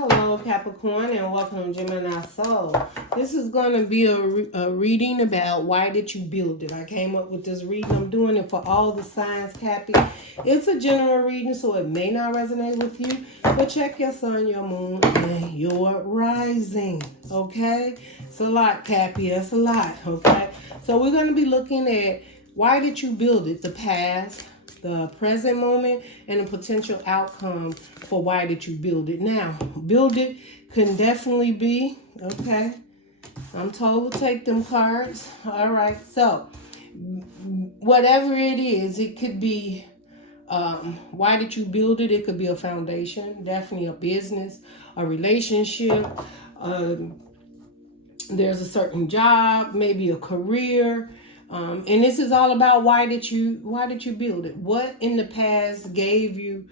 Hello, Capricorn, and welcome to Gemini Soul. This is going to be a reading about why did you build it. I came up with this reading. I'm doing it for all the signs, Cappy. It's a general reading, so it may not resonate with you, but check your sun, your moon, and your rising, okay? It's a lot, Cappy. That's a lot, okay? So we're going to be looking at why did you build it, the past, the present moment, and the potential outcome for why did you build it. Now, build it can definitely be, okay, I'm told we'll take them cards. All right, so whatever it is, it could be, why did you build it? It could be a foundation, definitely a business, a relationship, there's a certain job, maybe a career. And this is all about why did you build it? What in the past gave you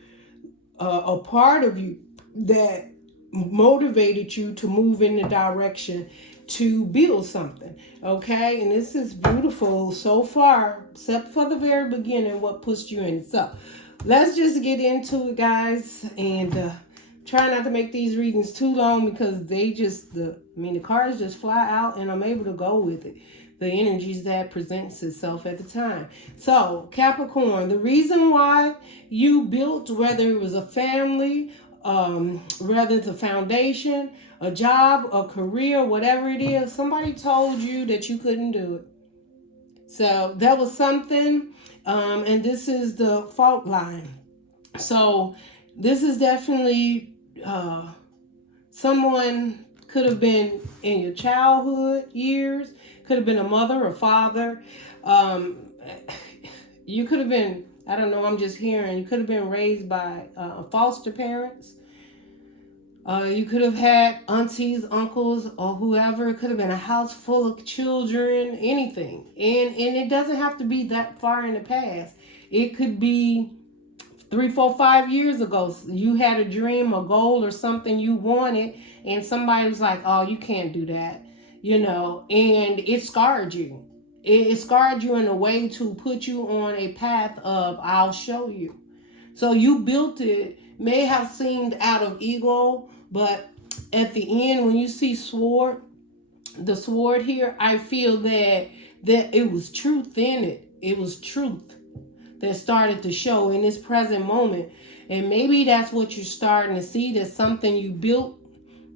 a part of you that motivated you to move in the direction to build something, okay? And this is beautiful so far, except for the very beginning, what pushed you in. So let's just get into it, guys, and try not to make these readings too long because they just, the cards just fly out and I'm able to go with it. The energies that presents itself at the time. So, Capricorn, the reason why you built, whether it was a family, whether it's a foundation, a job, a career, whatever it is, somebody told you that you couldn't do it. So, that was something, and this is the fault line. So, this is definitely someone could have been in your childhood years, could have been a mother or father. You could have been, I don't know, I'm just hearing, you could have been raised by foster parents. You could have had aunties, uncles, or whoever. It could have been a house full of children, anything. And it doesn't have to be that far in the past. It could be 3, 4, 5 years ago. You had a dream, a goal, or something you wanted, and somebody was like, oh, you can't do that. You know, and it scarred you. It scarred you in a way to put you on a path of, I'll show you. So you built it, may have seemed out of ego, but at the end, when you see the sword here, I feel that it was truth in it. It was truth that started to show in this present moment. And maybe that's what you're starting to see, that's something you built.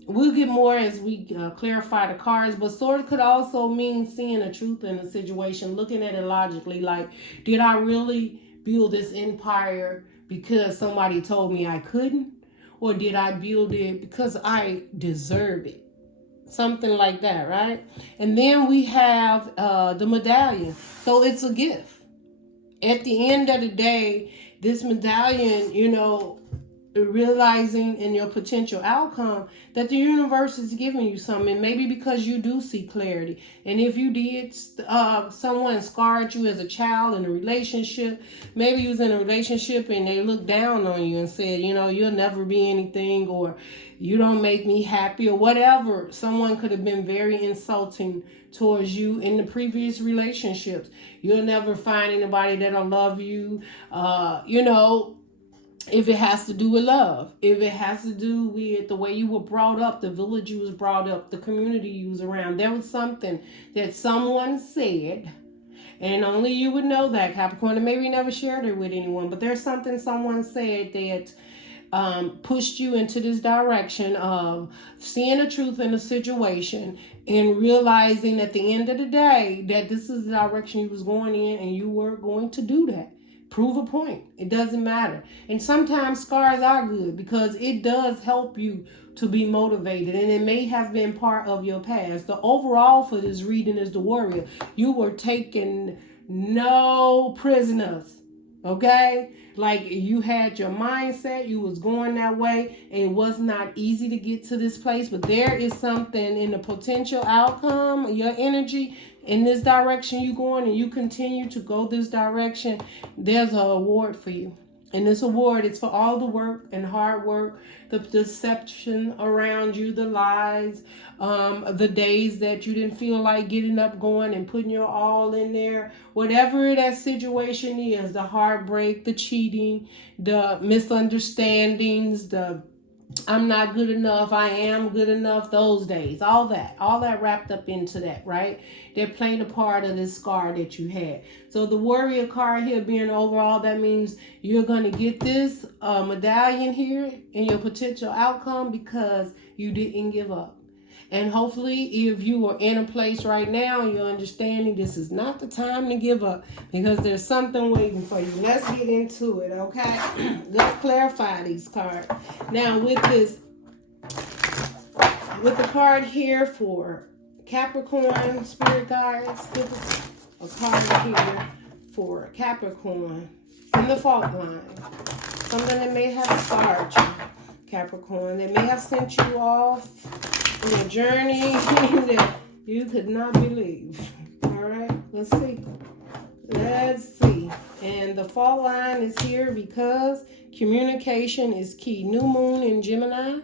We'll get more as we clarify the cards, but sword could also mean seeing the truth in a situation, looking at it logically, like, did I really build this empire because somebody told me I couldn't? Or did I build it because I deserve it? Something like that, right? And then we have the medallion. So it's a gift. At the end of the day, this medallion, you know, realizing in your potential outcome that the universe is giving you something, maybe because you do see clarity. And if you did, someone scarred you as a child in a relationship, maybe you was in a relationship and they looked down on you and said, you know, you'll never be anything, or you don't make me happy, or whatever. Someone could have been very insulting towards you in the previous relationships. You'll never find anybody that'll love you, you know. If it has to do with love, if it has to do with the way you were brought up, the village you was brought up, the community you was around, there was something that someone said, and only you would know that, Capricorn, and maybe you never shared it with anyone, but there's something someone said that pushed you into this direction of seeing the truth in the situation and realizing at the end of the day that this is the direction you was going in and you were going to do that. Prove a point. It doesn't matter. And sometimes scars are good because it does help you to be motivated, and it may have been part of your past. The overall for this reading is the warrior. You were taking no prisoners. Okay? Like, you had your mindset, you was going that way. It was not easy to get to this place, but there is something in the potential outcome, your energy in this direction you going, and you continue to go this direction. There's an award for you. And this award is for all the work and hard work, the deception around you, the lies, the days that you didn't feel like getting up, going and putting your all in there. Whatever that situation is, the heartbreak, the cheating, the misunderstandings, the I'm not good enough, I am good enough, those days, all that wrapped up into that, right? That played a part of this scar that you had. So the warrior card here being overall, that means you're going to get this medallion here in your potential outcome because you didn't give up. And hopefully, if you are in a place right now, you're understanding this is not the time to give up because there's something waiting for you. Let's get into it, okay? Let's clarify these cards. Now, with the card here for Capricorn, Spirit Guides, give us a card here for Capricorn in the fault line. Something that may have scarred you, Capricorn, that may have sent you off on a journey that you could not believe. All right, let's see. Let's see. And the fault line is here because communication is key. New moon in Gemini.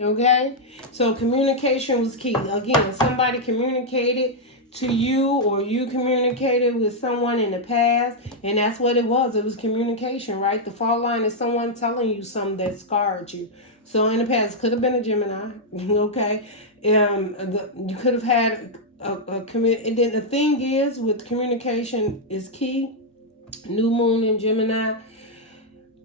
Okay, so communication was key. Again, somebody communicated to you or you communicated with someone in the past, and that's what it was. It was communication, right? The fault line is someone telling you something that scarred you. So in the past, could have been a Gemini, okay? You could have had and then the thing is, with communication is key. New moon in Gemini.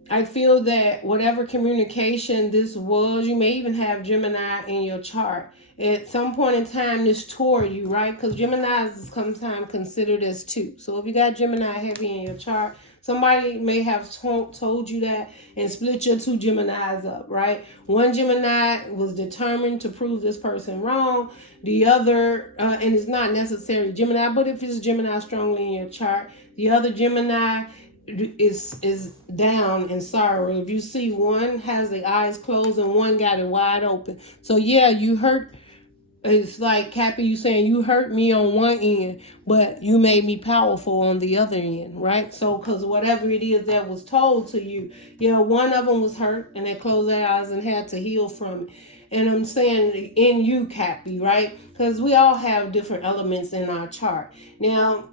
I feel that whatever communication this was, you may even have Gemini in your chart. At some point in time, this tore you, right? Because Gemini is sometimes considered as two. So if you got Gemini heavy in your chart, somebody may have told you that and split your two Geminis up, right? One Gemini was determined to prove this person wrong. The other, and it's not necessarily Gemini, but if it's Gemini strongly in your chart, the other Gemini is down in sorrow. If you see, one has the eyes closed and one got it wide open. So yeah, you hurt. It's like Cappy, you saying you hurt me on one end, but you made me powerful on the other end, right? So because whatever it is that was told to you, yeah, one of them was hurt and they closed their eyes and had to heal from it. And I'm saying in you, Cappy, right? Because we all have different elements in our chart. Now,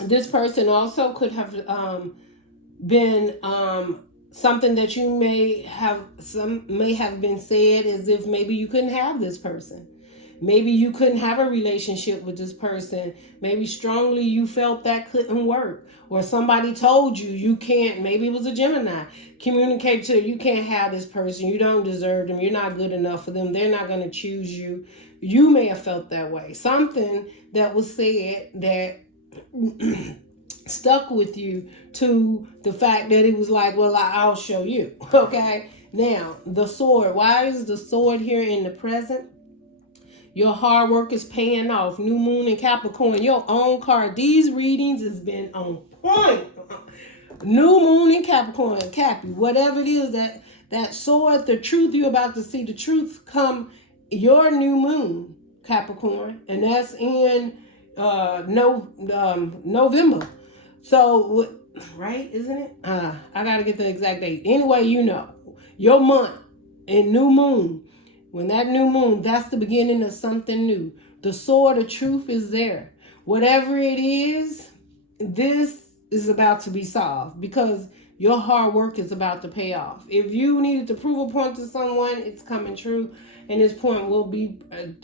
this person also could have been something that you may have been said as if maybe you couldn't have this person. Maybe you couldn't have a relationship with this person. Maybe strongly you felt that couldn't work. Or somebody told you you can't, maybe it was a Gemini, communicate to you can't have this person. You don't deserve them. You're not good enough for them. They're not going to choose you. You may have felt that way. Something that was said that stuck with you to the fact that it was like, well, I'll show you. Okay. Now, the sword. Why is the sword here in the present? Your hard work is paying off. New moon in Capricorn. Your own card. These readings has been on point. New moon in Capricorn. Cappy. Whatever it is, that sword, the truth you're about to see, the truth come your new moon, Capricorn. And that's in November. So, right, isn't it? I got to get the exact date. Anyway, you know, your month and new moon, when that new moon, that's the beginning of something new. The sword of truth is there. Whatever it is, this is about to be solved because your hard work is about to pay off. If you needed to prove a point to someone, it's coming true. And this point will be,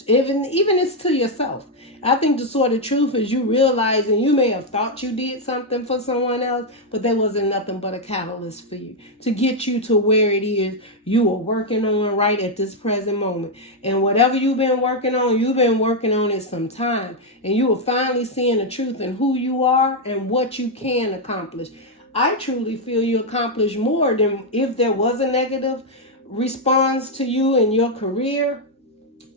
even it's to yourself. I think the sort of truth is you realizing you may have thought you did something for someone else, but there wasn't nothing but a catalyst for you to get you to where it is you are working on right at this present moment. And whatever you've been working on it some time. And you are finally seeing the truth in who you are and what you can accomplish. I truly feel you accomplish more than if there was a negative response to you in your career.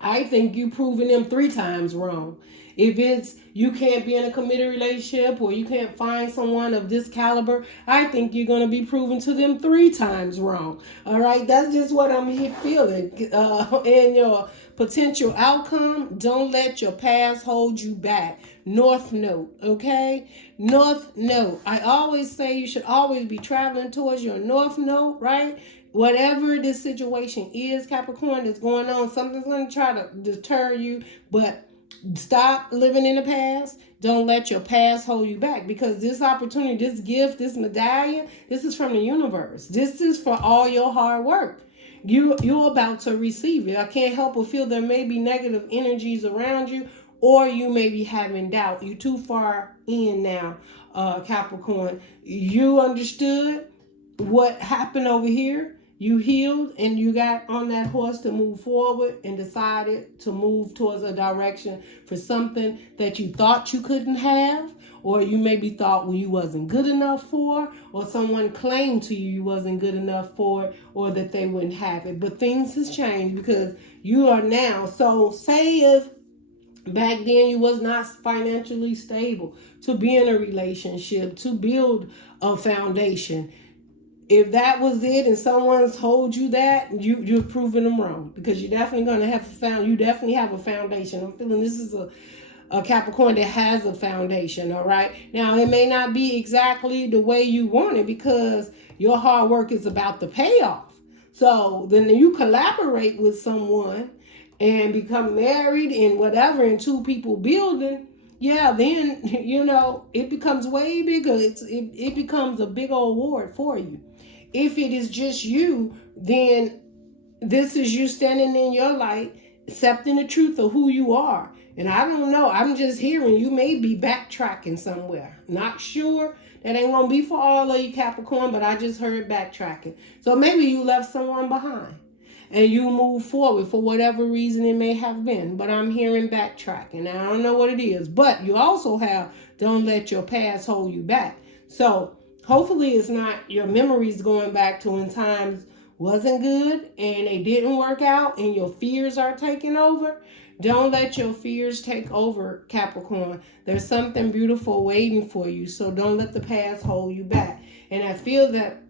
I think you proving them 3 times wrong. If it's you can't be in a committed relationship or you can't find someone of this caliber, I think you're going to be proven to them 3 times wrong. All right, that's just what I'm feeling. And your potential outcome, don't let your past hold you back. North Node, okay? North Node. I always say you should always be traveling towards your North Node, right? Whatever this situation is, Capricorn, that's going on, something's going to try to deter you, but stop living in the past. Don't let your past hold you back because this opportunity, this gift, this medallion, this is from the universe. This is for all your hard work. You're about to receive it. I can't help but feel there may be negative energies around you, or you may be having doubt. You're too far in now, Capricorn. You understood what happened over here. You healed and you got on that horse to move forward and decided to move towards a direction for something that you thought you couldn't have, or you maybe thought you wasn't good enough for, or someone claimed to you wasn't good enough for it, or that they wouldn't have it. But things has changed because you are now. So say if back then you was not financially stable to be in a relationship, to build a foundation. If that was it and someone's told you that, you're proving them wrong, because you're definitely going to have you definitely have a foundation. I'm feeling this is a Capricorn that has a foundation, all right? Now, it may not be exactly the way you want it because your hard work is about the payoff. So then you collaborate with someone and become married and whatever, and two people building, yeah, then, it becomes way bigger. It becomes a big old award for you. If it is just you, then this is you standing in your light, accepting the truth of who you are. And I don't know, I'm just hearing you may be backtracking somewhere. Not sure. That ain't going to be for all of you, Capricorn, but I just heard backtracking. So maybe you left someone behind and you move forward for whatever reason it may have been. But I'm hearing backtracking. I don't know what it is. But you also have, don't let your past hold you back. So hopefully it's not your memories going back to when times wasn't good and they didn't work out and your fears are taking over. Don't let your fears take over, Capricorn. There's something beautiful waiting for you. So don't let the past hold you back. And I feel that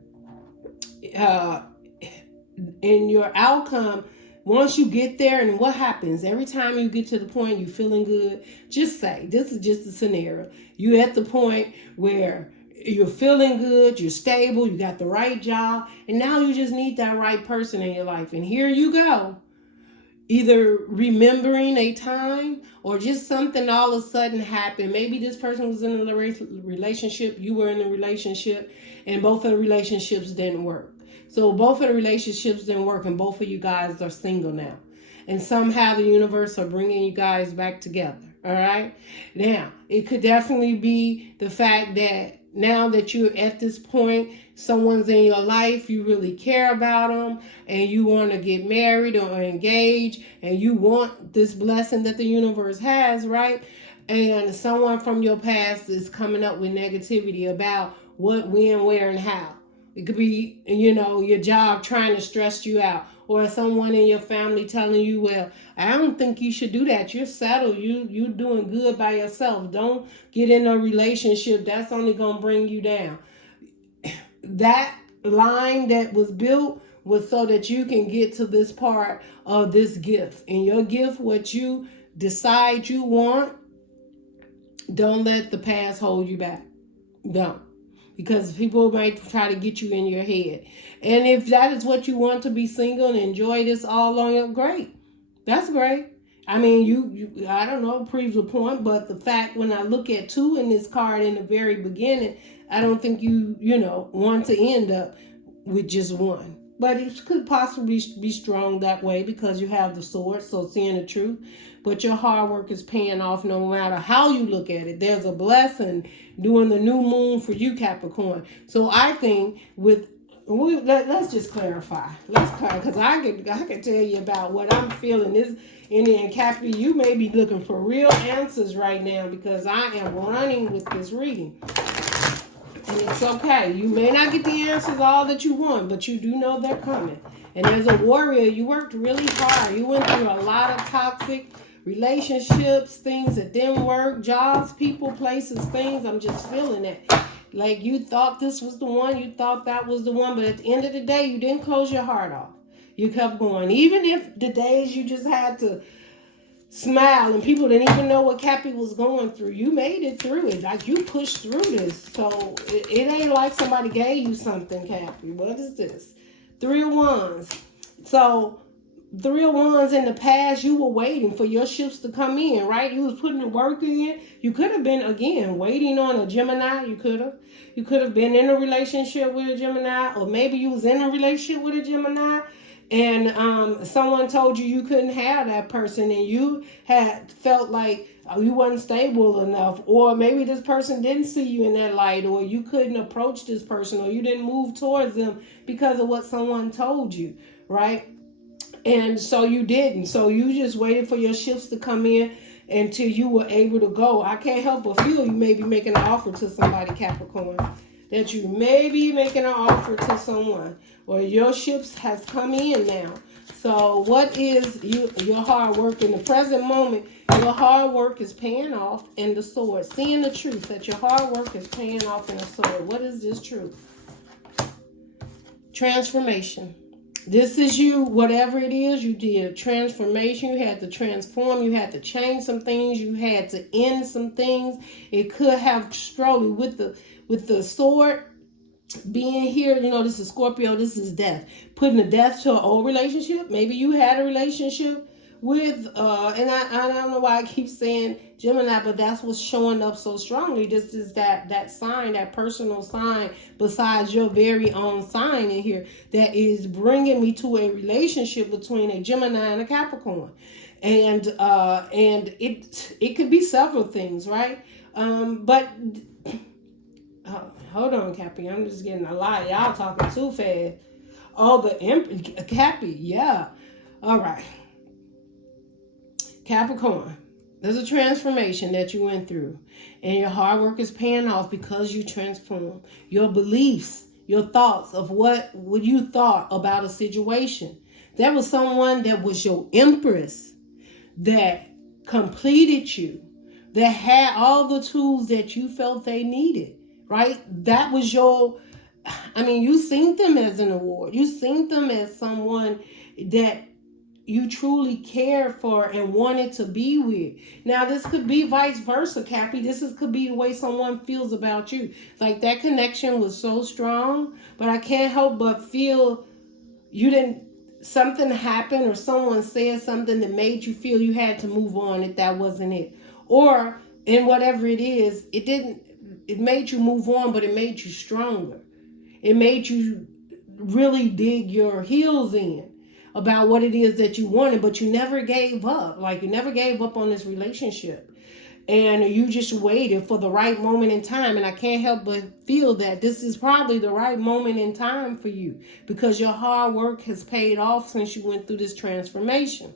in your outcome, once you get there, and what happens every time you get to the point you're feeling good, just say, this is just a scenario. You're at the point where you're feeling good, you're stable, you got the right job, and now you just need that right person in your life. And here you go, either remembering a time or just something all of a sudden happened. Maybe this person was in a relationship, you were in a relationship, and both of the relationships didn't work. So both of the relationships didn't work, and both of you guys are single now. And somehow the universe are bringing you guys back together, all right? Now, it could definitely be the fact that now that you're at this point, someone's in your life, you really care about them, and you want to get married or engaged, and you want this blessing that the universe has, right? And someone from your past is coming up with negativity about what, when, where, and how. It could be, your job trying to stress you out, or someone in your family telling you, well, I don't think you should do that. You're settled. You're doing good by yourself. Don't get in a relationship. That's only going to bring you down. That line that was built was so that you can get to this part of this gift. And your gift, what you decide you want, don't let the past hold you back. Don't. Because people might try to get you in your head. And if that is what you want, to be single and enjoy this all on your, great. That's great. I mean, you I don't know, proves the point, but the fact when I look at 2 in this card in the very beginning, I don't think you want to end up with just 1. But it could possibly be strong that way because you have the sword, so seeing the truth. But your hard work is paying off no matter how you look at it. There's a blessing during the new moon for you, Capricorn. So I think let's just clarify. Let's clarify, because I can tell you about what I'm feeling. This and Capri, you may be looking for real answers right now because I am running with this reading. And it's okay. You may not get the answers all that you want, but you do know they're coming. And as a warrior, you worked really hard. You went through a lot of toxic relationships, things that didn't work, jobs, people, places, things. I'm just feeling it. Like you thought this was the one, you thought that was the one, but at the end of the day, you didn't close your heart off. You kept going. Even if the days you just had to smile and people didn't even know what Cappy was going through, you made it through it. Like you pushed through this. So it ain't like somebody gave you something, Cappy. What is this? 3 of Wands. So 3 of Wands in the past, you were waiting for your ships to come in, right? You was putting the work in. You could have been, again, waiting on a Gemini. You could have been in a relationship with a Gemini, or maybe you was in a relationship with a Gemini. And someone told you couldn't have that person, and you had felt like you wasn't stable enough, or maybe this person didn't see you in that light, or you couldn't approach this person, or you didn't move towards them because of what someone told you, right? And so you didn't. So you just waited for your shifts to come in until you were able to go. I can't help but feel you may be making an offer to somebody, Capricorn. That you may be making an offer to someone, or your ships has come in now. So what is your hard work in the present moment? Your hard work is paying off in the sword. Seeing the truth that your hard work is paying off in the sword. What is this truth? Transformation. This is you, whatever it is you did, transformation. You had to transform, you had to change some things, you had to end some things. It could have struggled with the sword being here. You know, this is Scorpio, this is death. Putting a death to an old relationship. Maybe you had a relationship with, and I don't know why I keep saying Gemini, but that's what's showing up so strongly. This is that sign, that personal sign, besides your very own sign in here, that is bringing me to a relationship between a Gemini and a Capricorn. And it could be several things, right? But hold on, Cappy. I'm just getting a lot. Y'all talking too fast. Oh, the Cappy, yeah. All right. Capricorn, there's a transformation that you went through, and your hard work is paying off because you transformed your beliefs, your thoughts of what you thought about a situation. There was someone that was your empress that completed you, that had all the tools that you felt they needed, right? That was you seen them as an award. You seen them as someone that you truly cared for and wanted to be with. Now, this could be vice versa, Cappy. Could be the way someone feels about you. Like, that connection was so strong, but I can't help but feel something happened, or someone said something that made you feel you had to move on, if that wasn't it. Or, in whatever it is, it made you move on, but it made you stronger. It made you really dig your heels in about what it is that you wanted, but you never gave up. Like, you never gave up on this relationship. And you just waited for the right moment in time. And I can't help but feel that this is probably the right moment in time for you, because your hard work has paid off since you went through this transformation.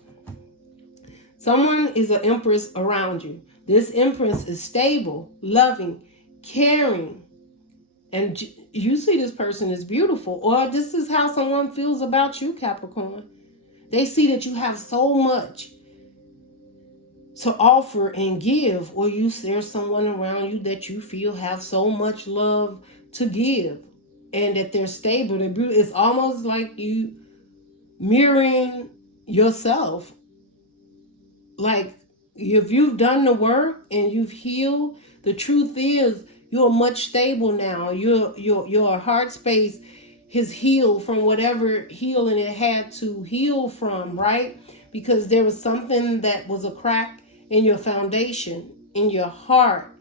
Someone is an empress around you. This empress is stable, loving, caring, and you see this person is beautiful. Or this is how someone feels about you, Capricorn. They see that you have so much to offer and give, or there's someone around you that you feel have so much love to give, and that they're stable, they're beautiful. It's almost like you mirroring yourself. Like, if you've done the work and you've healed, the truth is you're much stable now. Your heart space has healed from whatever healing it had to heal from, right? Because there was something that was a crack in your foundation, in your heart,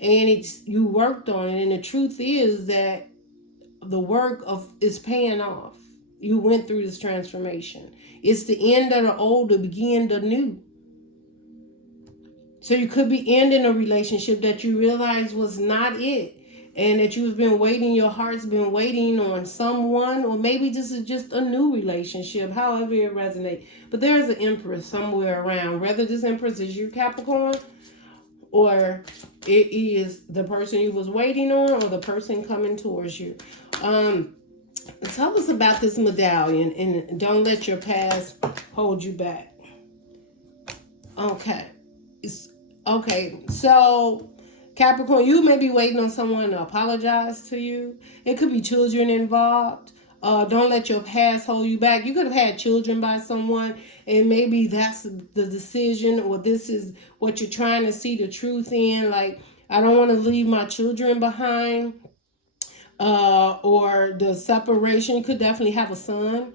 and you worked on it. And the truth is that the work is paying off. You went through this transformation. It's the end of the old to begin the new. So you could be ending a relationship that you realize was not it, and that you've been waiting, your heart's been waiting on someone, or maybe this is just a new relationship, however it resonates. But there's an empress somewhere around, whether this empress is you, Capricorn, or it is the person you was waiting on, or the person coming towards you. Tell us about this medallion, and don't let your past hold you back. Okay, so Capricorn, you may be waiting on someone to apologize to you. It could be children involved. Don't let your past hold you back. You could have had children by someone, and maybe that's the decision, or this is what you're trying to see the truth in. Like, I don't want to leave my children behind. Or the separation. You could definitely have a son.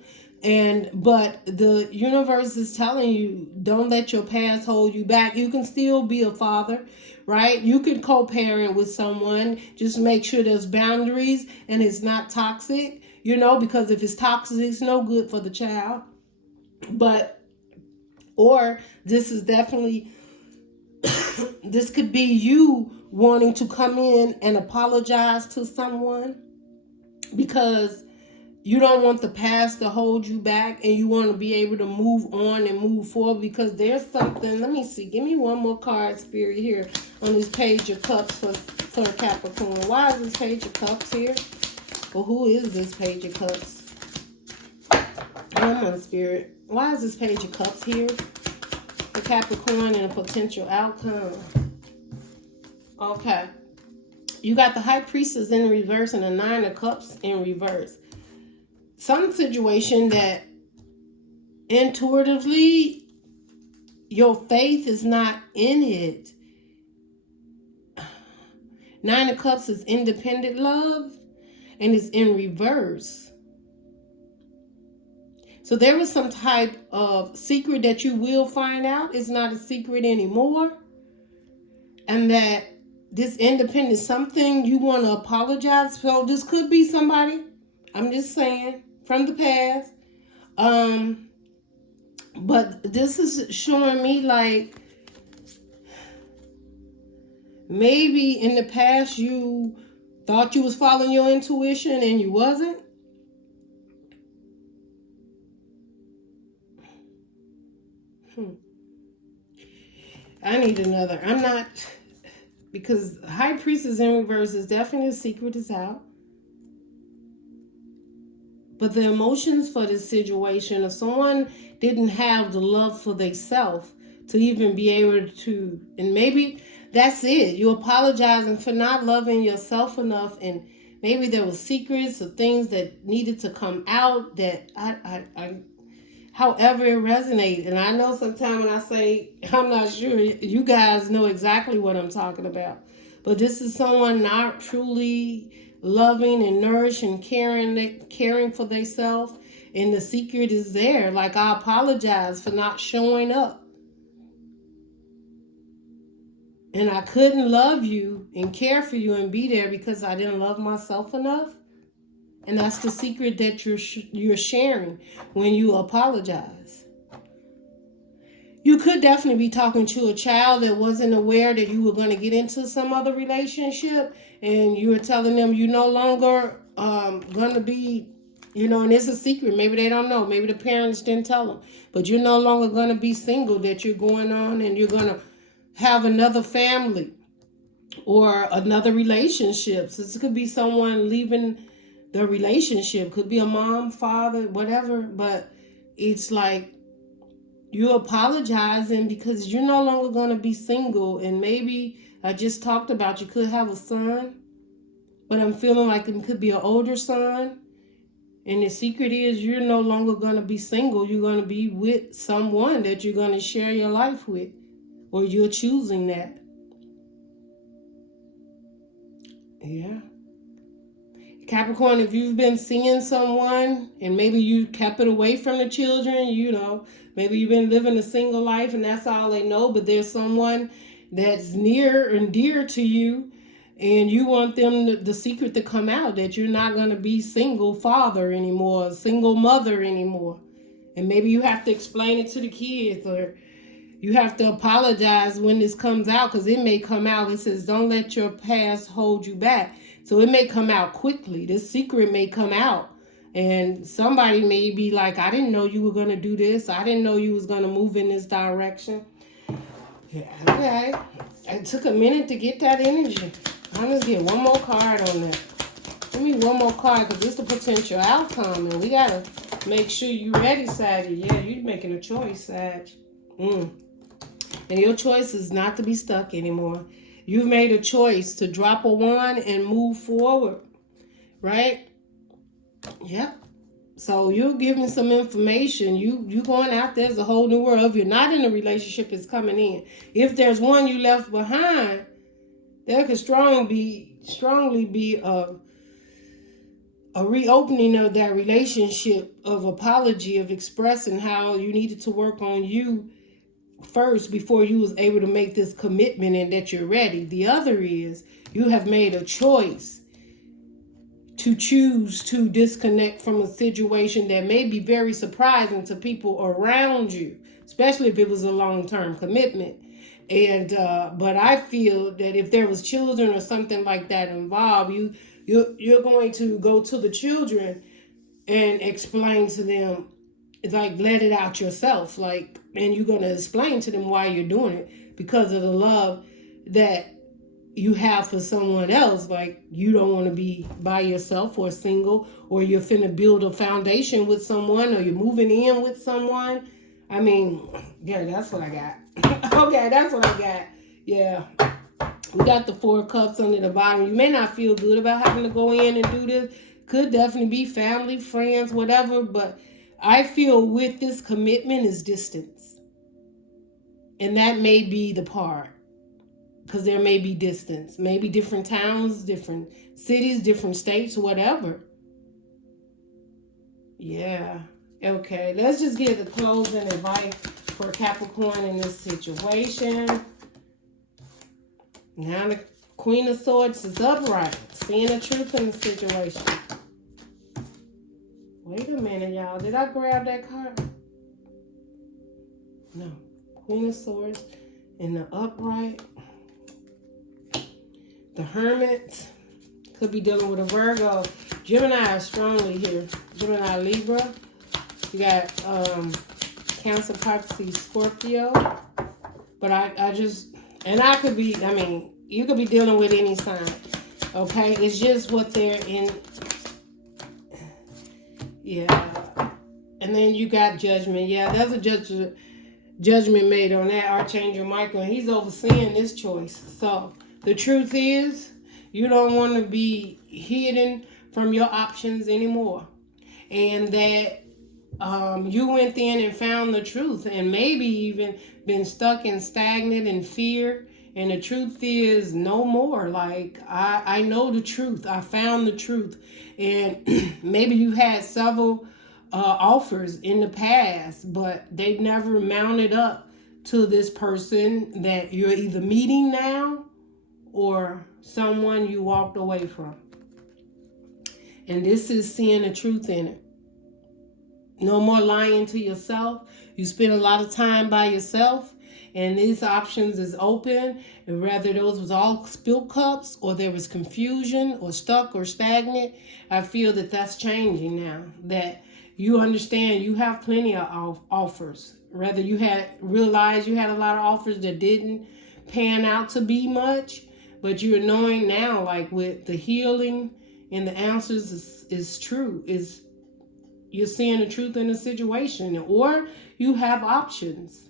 But the universe is telling you, don't let your past hold you back. You can still be a father, right? You can co-parent with someone. Just make sure there's boundaries and it's not toxic. you know, because if it's toxic, it's no good for the child. But, or this is definitely, this could be you wanting to come in and apologize to someone because you don't want the past to hold you back and you want to be able to move on and move forward, because there's something. Let me see. Give me one more card, Spirit, here on this Page of Cups for Capricorn. Why is this Page of Cups here? Well, who is this Page of Cups? Come on, Spirit. Why is this Page of Cups here for Capricorn and a potential outcome? Okay. You got the High Priestess in reverse and the Nine of Cups in reverse. Some situation that intuitively your faith is not in it. Nine of Cups is independent love and it's in reverse. So there was some type of secret that you will find out. It's not a secret anymore. And that this independence, something you want to apologize. So this could be somebody, I'm just saying, from the past. But this is showing me like maybe in the past you thought you was following your intuition and you wasn't. I need another. I'm not, because High Priestess in reverse is definitely a secret is out. But the emotions for this situation, if someone didn't have the love for themselves to even be able to, and maybe that's it. You're apologizing for not loving yourself enough, and maybe there were secrets or things that needed to come out that however it resonated. And I know sometimes when I say I'm not sure, you guys know exactly what I'm talking about. But this is someone not truly loving and nourishing and caring for themselves, and the secret is there. Like, I apologize for not showing up, and I couldn't love you and care for you and be there because I didn't love myself enough. And that's the secret that you're sharing when you apologize. You could definitely be talking to a child that wasn't aware that you were going to get into some other relationship, and you were telling them you're no longer going to be, and it's a secret. Maybe they don't know. Maybe the parents didn't tell them. But you're no longer going to be single, that you're going on and you're going to have another family or another relationship. So this could be someone leaving the relationship. Could be a mom, father, whatever. But it's like, you're apologizing because you're no longer going to be single. And maybe I just talked about you could have a son, but I'm feeling like it could be an older son. And the secret is you're no longer going to be single. You're going to be with someone that you're going to share your life with, or you're choosing that. Yeah. Capricorn, if you've been seeing someone and maybe you kept it away from the children, maybe you've been living a single life and that's all they know, but there's someone that's near and dear to you and you want them, the secret to come out, that you're not going to be single father anymore, single mother anymore. And maybe you have to explain it to the kids, or you have to apologize when this comes out, because it may come out. It says, don't let your past hold you back. So it may come out quickly. This secret may come out. And somebody may be like, I didn't know you were going to do this. I didn't know you was going to move in this direction. Yeah, okay. It took a minute to get that energy. I'm going to get one more card on that. Give me one more card, because it's the potential outcome. And we got to make sure you're ready, Sag. Yeah, you're making a choice, Sag. And your choice is not to be stuck anymore. You've made a choice to drop a wand and move forward, right? Yep. So you're giving some information. You going out there, there's a whole new world. If you're not in a relationship, it's coming in. If there's one you left behind, there could strongly be a reopening of that relationship, of apology, of expressing how you needed to work on you first before you was able to make this commitment and that you're ready. The other is you have made a choice to choose to disconnect from a situation that may be very surprising to people around you, especially if it was a long-term commitment. And but I feel that if there was children or something like that involved, you're going to go to the children and explain to them, like, let it out yourself, like, and you're going to explain to them why you're doing it, because of the love that you have for someone else. Like, you don't want to be by yourself or single, or you're finna build a foundation with someone, or you're moving in with someone. I mean, yeah, that's what I got. Okay, that's what I got. Yeah. We got the 4 cups under the bottom. You may not feel good about having to go in and do this. Could definitely be family, friends, whatever. But I feel with this commitment is distance. And that may be the part. Because there may be distance. Maybe different towns, different cities, different states, whatever. Yeah. Okay. Let's just get the closing advice for Capricorn in this situation. Now the Queen of Swords is upright. Seeing the truth in the situation. Wait a minute, y'all. Did I grab that card? No. Queen of Swords in the upright. The Hermit. Could be dealing with a Virgo. Gemini is strongly here. Gemini, Libra. You got Cancer, Pisces, Scorpio. But I just... And I could be, I mean, you could be dealing with any sign, okay? It's just what they're in. Yeah. And then you got Judgment. Yeah, there's a judgment made on that. Archangel Michael, and he's overseeing this choice. So the truth is, you don't want to be hidden from your options anymore. And that you went in and found the truth, and maybe even been stuck and stagnant in fear. And the truth is no more. Like, I know the truth. I found the truth. And maybe you had several offers in the past, but they've never mounted up to this person that you're either meeting now or someone you walked away from. And this is seeing the truth in it. No more lying to yourself. You spend a lot of time by yourself, and these options is open. And whether those was all spilled cups, or there was confusion, or stuck, or stagnant, I feel that that's changing now. That you understand you have plenty of offers. Whether you had realized you had a lot of offers that didn't pan out to be much, but you're knowing now, like with the healing and the answers is true. You're seeing the truth in the situation, or you have options.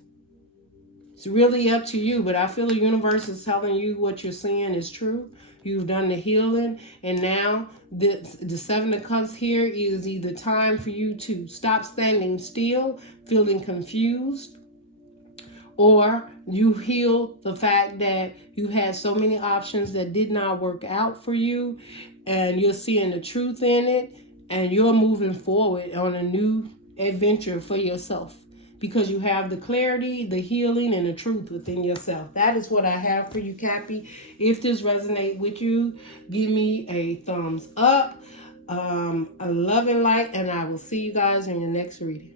It's really up to you, but I feel the universe is telling you what you're seeing is true. You've done the healing, and now the 7 of Cups here is either time for you to stop standing still, feeling confused, or you heal the fact that you had so many options that did not work out for you, and you're seeing the truth in it. And you're moving forward on a new adventure for yourself, because you have the clarity, the healing, and the truth within yourself. That is what I have for you, Cappy. If this resonates with you, give me a thumbs up, a love and light, and I will see you guys in your next reading.